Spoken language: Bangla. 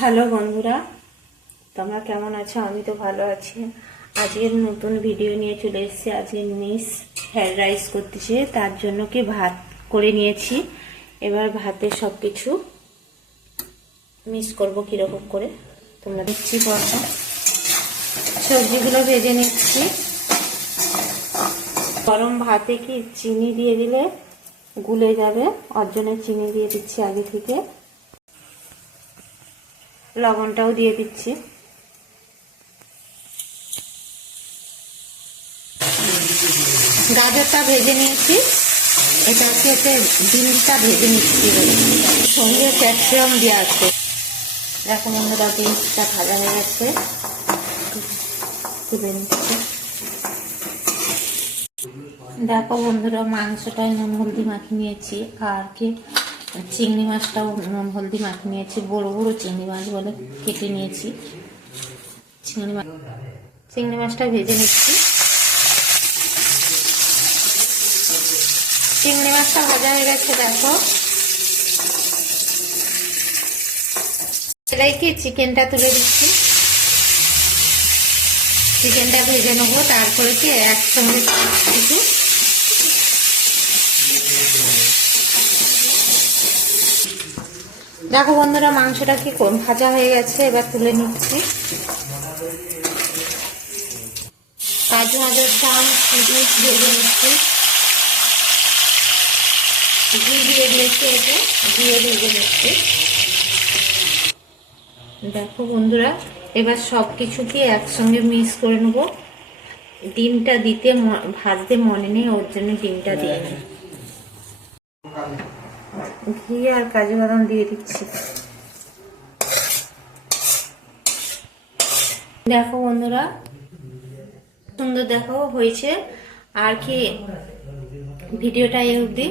হ্যালো বন্ধুরা, তোমরা কেমন আছো? আমি তো ভালো আছি। আজকের নতুন ভিডিও নিয়ে চলে এসেছি। আজকে মিস ফ্রাইড রাইস করতেছে, তার জন্য কি ভাত করে নিয়েছি। এবার ভাতে সব কিছু মিক্স করবো কিরকম করে তোমরা দেখছি। পরটা সবজিগুলো ভেজে নিচ্ছি। গরম ভাতে কি চিনি দিয়ে দিলে গুলে যাবে, ওর জন্য চিনি দিয়ে দিচ্ছি আগে থেকে। লবণটাও দিয়ে দিচ্ছি। গাজরটা ভেজে নিয়েছি, এটা হচ্ছে বিনটা ভেজে নিচ্ছি, সঙ্গে ক্যাপসিকাম দেওয়া আছে। দেখো বন্ধুরা, বিনটা ভাজা হয়ে গেছে, তুলে নিচ্ছি। দেখো বন্ধুরা, মাংসটাই নুন হলদি মাখিয়ে নিয়েছি, আর কি চিংড়ি মাছটাও নুন হলদি মাখিয়ে নিয়েছি। বড় বড় চিংড়ি মাছ বলে কেটে নিয়েছি। চিংড়ি মাছটা ভেজে নিচ্ছি। চিংড়ি মাছটা ভাজা হয়ে গেছে। দেখো এটাই কি চিকেনটা তুলে দিচ্ছি। চিকেনটা ভেজে নেবো, তারপরে কি একসঙ্গে কিছু দেখো বন্ধুরা, মাংসটা কি ভাজা হয়ে গেছে, এবার তুলে নিচ্ছি। কাজু বাদাম ভেজে নিচ্ছি, ঘি দিয়ে দিয়েছি, এটা দিয়ে ভেজে নিচ্ছি। দেখো বন্ধুরা, এবার সব কিছুকে একসঙ্গে মিক্স করে নেবো। ডিমটা দিতে ভাজতে মনে নেই, ওর জন্য ডিমটা দিয়ে নিই। ঘি আর কাজু বাদাম দিয়ে দিচ্ছি। দেখো বন্ধুরা, সুন্দর দেখো হয়েছে। আর কি ভিডিওটা এই অবধি।